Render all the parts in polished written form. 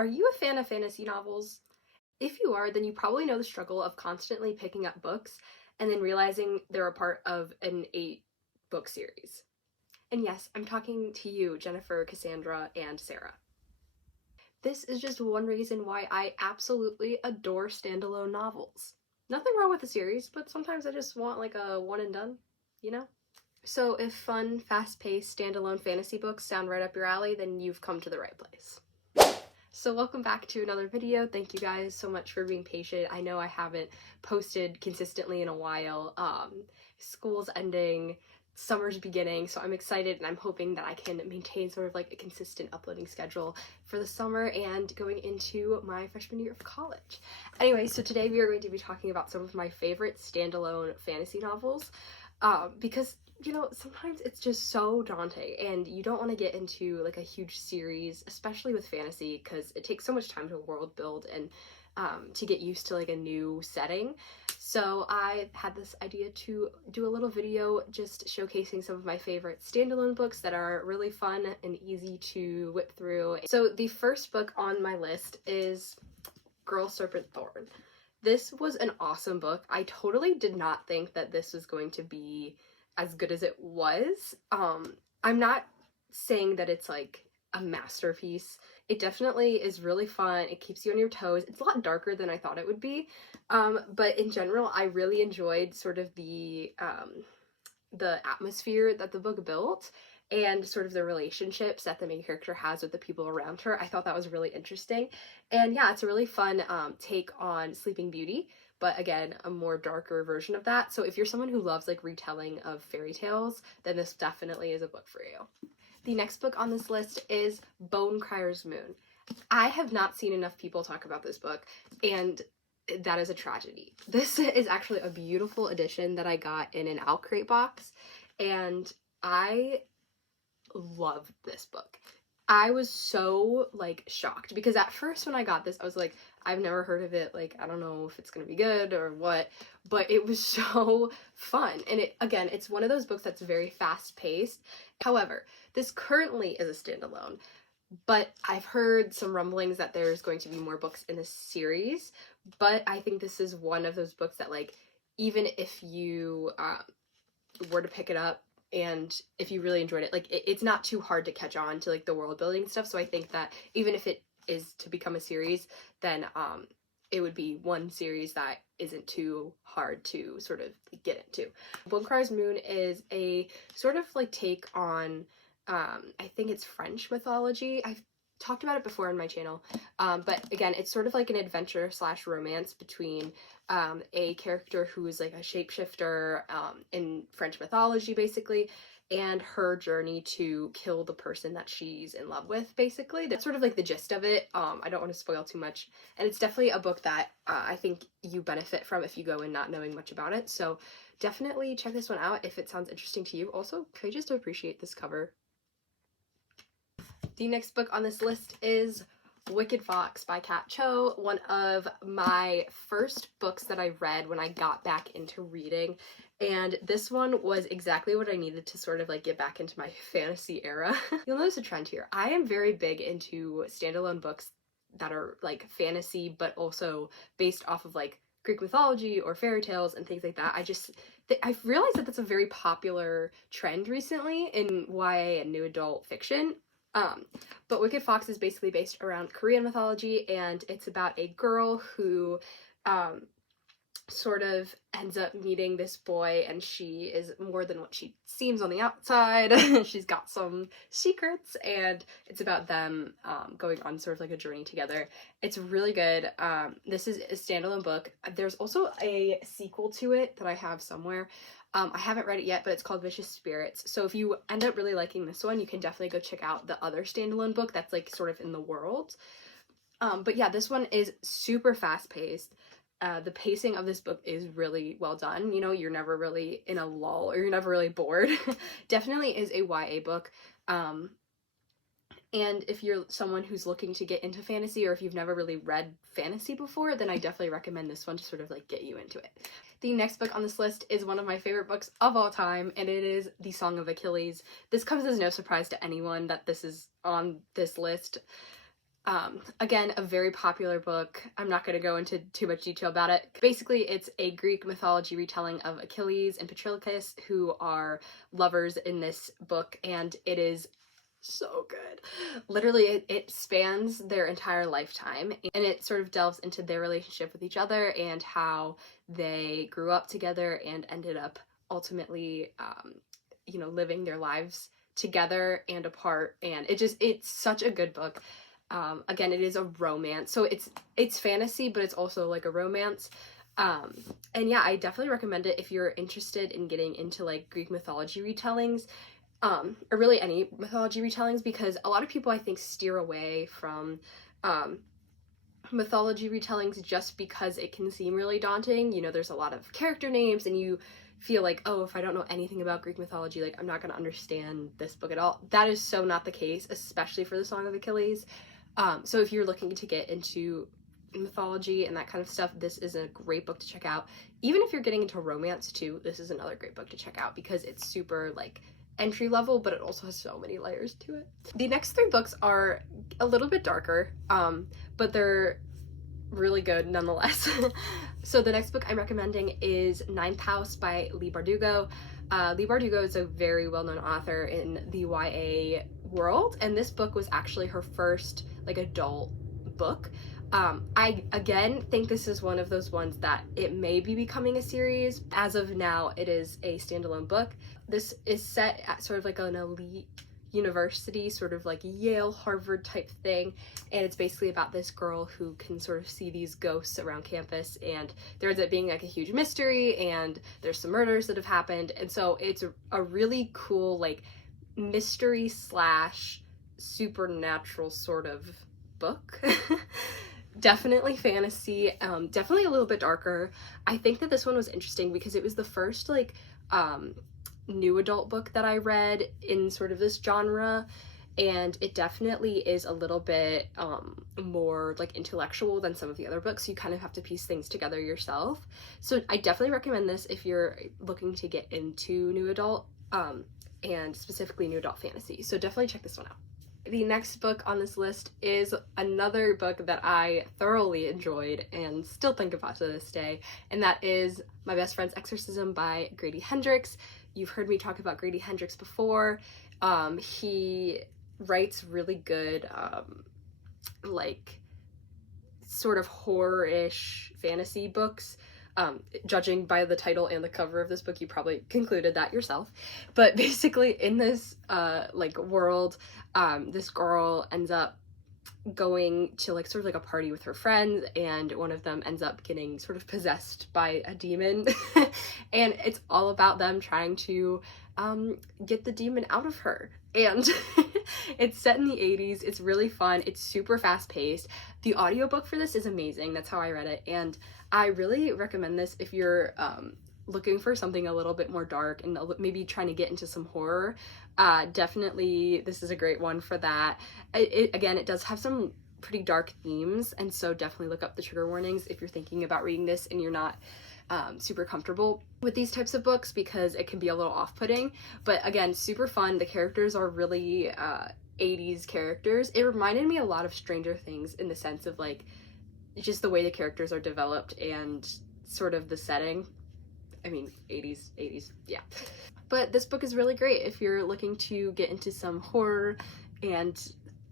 Are you a fan of fantasy novels? If you are, then you probably know the struggle of constantly picking up books and then realizing they're a part of an 8-book series. And yes, I'm talking to you, Jennifer, Cassandra, and Sarah. This is just one reason why I absolutely adore standalone novels. Nothing wrong with the series, but sometimes I just want like a one and done, you know? So if fun, fast-paced, standalone fantasy books sound right up your alley, then you've come to the right place. So welcome back to another video. Thank you guys so much for being patient. I know I haven't posted consistently in a while. School's ending, summer's beginning, so I'm excited and I'm hoping that I can maintain sort of like a consistent uploading schedule for the summer and going into my freshman year of college. Anyway, so today we are going to be talking about some of my favorite standalone fantasy novels because you know, sometimes it's just so daunting and you don't want to get into like a huge series, especially with fantasy, because it takes so much time to world build and to get used to like a new setting. So I had this idea to do a little video just showcasing some of my favorite standalone books that are really fun and easy to whip through. So the first book on my list is Girl Serpent Thorn. This was an awesome book. I totally did not think that this was going to be as good as it was. I'm not saying that it's like a masterpiece. It definitely is really fun. It keeps you on your toes. It's a lot darker than I thought it would be. But in general, I really enjoyed sort of the atmosphere that the book built and sort of the relationships that the main character has with the people around her. I thought that was really interesting. And yeah, it's a really fun take on Sleeping Beauty, but again, a more darker version of that. So if you're someone who loves like retelling of fairy tales, then this definitely is a book for you. The next book on this list is Bonecryer's Moon. I have not seen enough people talk about this book, and that is a tragedy. This is actually a beautiful edition that I got in an Outcrate box, and I love this book. I was so like shocked because at first when I got this I was like, I've never heard of it, like I don't know if it's gonna be good or what, but it was so fun. And it's one of those books that's very fast paced. However, this currently is a standalone, but I've heard some rumblings that there's going to be more books in this series. But I think this is one of those books that like, even if you were to pick it up and if you really enjoyed it, like it's not too hard to catch on to like the world building stuff. So I think that even if it is to become a series, then it would be one series that isn't too hard to sort of get into. Bonecryer's Moon is a sort of like take on I think it's French mythology. I've talked about it before on my channel, but again, it's sort of like an adventure slash romance between a character who is like a shapeshifter in French mythology, basically, and her journey to kill the person that she's in love with, basically. That's sort of like the gist of it. I don't want to spoil too much, and it's definitely a book that I think you benefit from if you go in not knowing much about it, so definitely check this one out if it sounds interesting to you. Also, could I just appreciate this cover? The next book on this list is Wicked Fox by Kat Cho, one of my first books that I read when I got back into reading, and this one was exactly what I needed to sort of like get back into my fantasy era. You'll notice a trend here. I am very big into standalone books that are like fantasy but also based off of like Greek mythology or fairy tales and things like that. I've realized that that's a very popular trend recently in YA and new adult fiction. But Wicked Fox is basically based around Korean mythology, and it's about a girl who sort of ends up meeting this boy, and she is more than what she seems on the outside. She's got some secrets, and it's about them going on sort of like a journey together. It's really good. This is a standalone book. There's also a sequel to it that I have somewhere. I haven't read it yet, but it's called Vicious Spirits. So if you end up really liking this one, you can definitely go check out the other standalone book that's like sort of in the world. But yeah, this one is super fast-paced. The pacing of this book is really well done. You know, you're never really in a lull or you're never really bored. Definitely is a YA book. And if you're someone who's looking to get into fantasy, or if you've never really read fantasy before, then I definitely recommend this one to sort of like get you into it. The next book on this list is one of my favorite books of all time, and it is The Song of Achilles. This comes as no surprise to anyone that this is on this list. Again, a very popular book. I'm not going to go into too much detail about it. Basically, it's a Greek mythology retelling of Achilles and Patroclus, who are lovers in this book, and it is so good. Literally, it spans their entire lifetime, and it sort of delves into their relationship with each other and how they grew up together and ended up ultimately, living their lives together and apart. And it's such a good book. Again, it is a romance, so it's fantasy, but it's also like a romance. And yeah, I definitely recommend it if you're interested in getting into like Greek mythology retellings, or really any mythology retellings, because a lot of people I think steer away from mythology retellings just because it can seem really daunting. There's a lot of character names, and you feel like, oh, if I don't know anything about Greek mythology, like I'm not going to understand this book at all. That is so not the case, especially for the Song of Achilles. So if you're looking to get into mythology and that kind of stuff, this is a great book to check out. Even if you're getting into romance too, this is another great book to check out because it's super like entry level, but it also has so many layers to it. The next 3 books are a little bit darker, but they're really good nonetheless. So the next book I'm recommending is Ninth House by Leigh Bardugo. Leigh Bardugo is a very well-known author in the YA world, and this book was actually her first like adult book. I again think this is one of those ones that it may be becoming a series. As of now, it is a standalone book. This is set at sort of like an elite university, sort of like Yale, Harvard type thing, and it's basically about this girl who can sort of see these ghosts around campus, and there ends up being like a huge mystery, and there's some murders that have happened, and so it's a really cool like mystery slash supernatural sort of book. Definitely fantasy, definitely a little bit darker. I think that this one was interesting because it was the first like new adult book that I read in sort of this genre, and it definitely is a little bit more like intellectual than some of the other books. You kind of have to piece things together yourself. So I definitely recommend this if you're looking to get into new adult, and specifically new adult fantasy. So definitely check this one out. The next book on this list is another book that I thoroughly enjoyed and still think about to this day, and that is My Best Friend's Exorcism by Grady Hendrix. You've heard me talk about Grady Hendrix before. He writes really good, like, sort of horror-ish fantasy books. Judging by the title and the cover of this book, you probably concluded that yourself. But basically, in this, like, world, this girl ends up going to, like, sort of like a party with her friends, and one of them ends up getting sort of possessed by a demon. And it's all about them trying to get the demon out of her. And it's set in the 80s. It's really fun. It's super fast-paced. The audiobook for this is amazing. That's how I read it. And I really recommend this if you're looking for something a little bit more dark and maybe trying to get into some horror. Definitely, this is a great one for that. Again, it does have some pretty dark themes, and so definitely look up the trigger warnings if you're thinking about reading this and you're not super comfortable with these types of books, because it can be a little off-putting. But again, super fun. The characters are really 80s characters. It reminded me a lot of Stranger Things in the sense of like just the way the characters are developed and sort of the setting. I mean, 80s, yeah. But this book is really great if you're looking to get into some horror and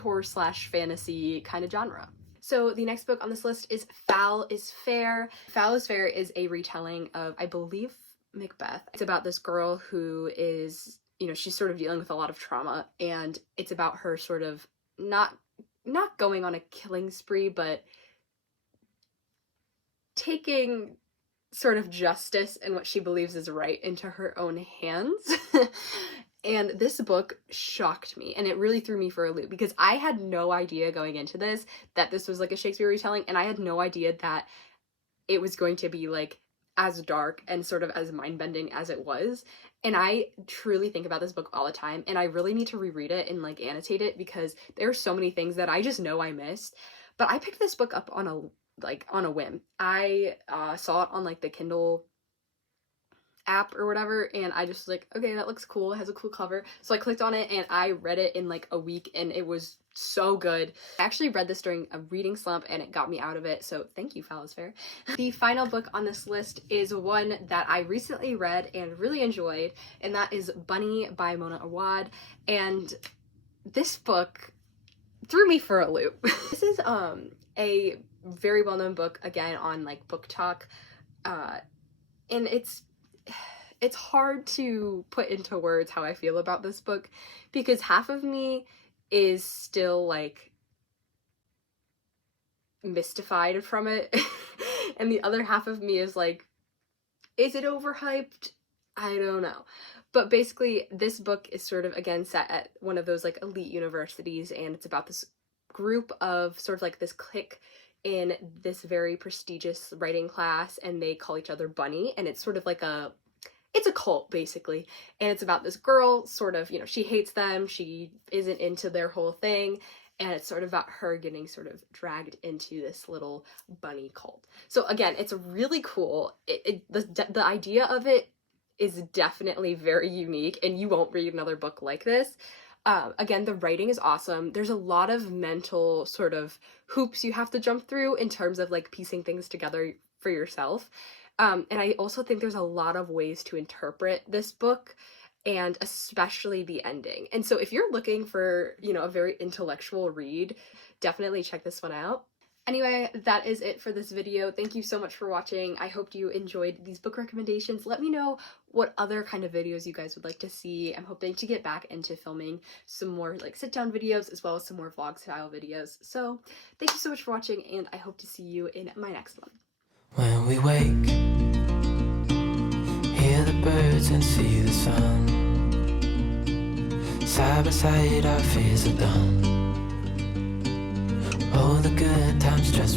horror/fantasy kind of genre. So the next book on this list is Foul is Fair. Foul is Fair is a retelling of, I believe, Macbeth. It's about this girl who is, she's sort of dealing with a lot of trauma, and it's about her sort of not going on a killing spree, but taking sort of justice and what she believes is right into her own hands. And this book shocked me, and it really threw me for a loop, because I had no idea going into this that this was like a Shakespeare retelling, and I had no idea that it was going to be like as dark and sort of as mind-bending as it was. And I truly think about this book all the time, and I really need to reread it and like annotate it, because there are so many things that I just know I missed. But I picked this book up on a whim. I saw it on like the Kindle app or whatever, and I just was like, okay, that looks cool, it has a cool cover. So I clicked on it and I read it in like a week, and it was so good. I actually read this during a reading slump and it got me out of it, so thank you, Fallows Fair. The final book on this list is one that I recently read and really enjoyed, and that is Bunny by Mona Awad. And this book threw me for a loop. This is a very well-known book, again, on like Book Talk, and it's hard to put into words how I feel about this book, because half of me is still like mystified from it and the other half of me is like, is it overhyped? I don't know. But basically this book is sort of, again, set at one of those like elite universities, and it's about this group of sort of like this clique in this very prestigious writing class, and they call each other Bunny, and it's sort of like it's a cult, basically, and it's about this girl, sort of, you know, she hates them, she isn't into their whole thing, and it's sort of about her getting sort of dragged into this little bunny cult. So again, it's really cool. The idea of it is definitely very unique, and you won't read another book like this. Again, the writing is awesome. There's a lot of mental sort of hoops you have to jump through in terms of like piecing things together for yourself. And I also think there's a lot of ways to interpret this book, and especially the ending. And so if you're looking for, you know, a very intellectual read, definitely check this one out. Anyway, that is it for this video. Thank you so much for watching. I hope you enjoyed these book recommendations. Let me know what other kind of videos you guys would like to see. I'm hoping to get back into filming some more like sit-down videos, as well as some more vlog style videos. So thank you so much for watching, and I hope to see you in my next one. When we wake, hear the birds and see the sun. Side by side our fears are done. All the good times just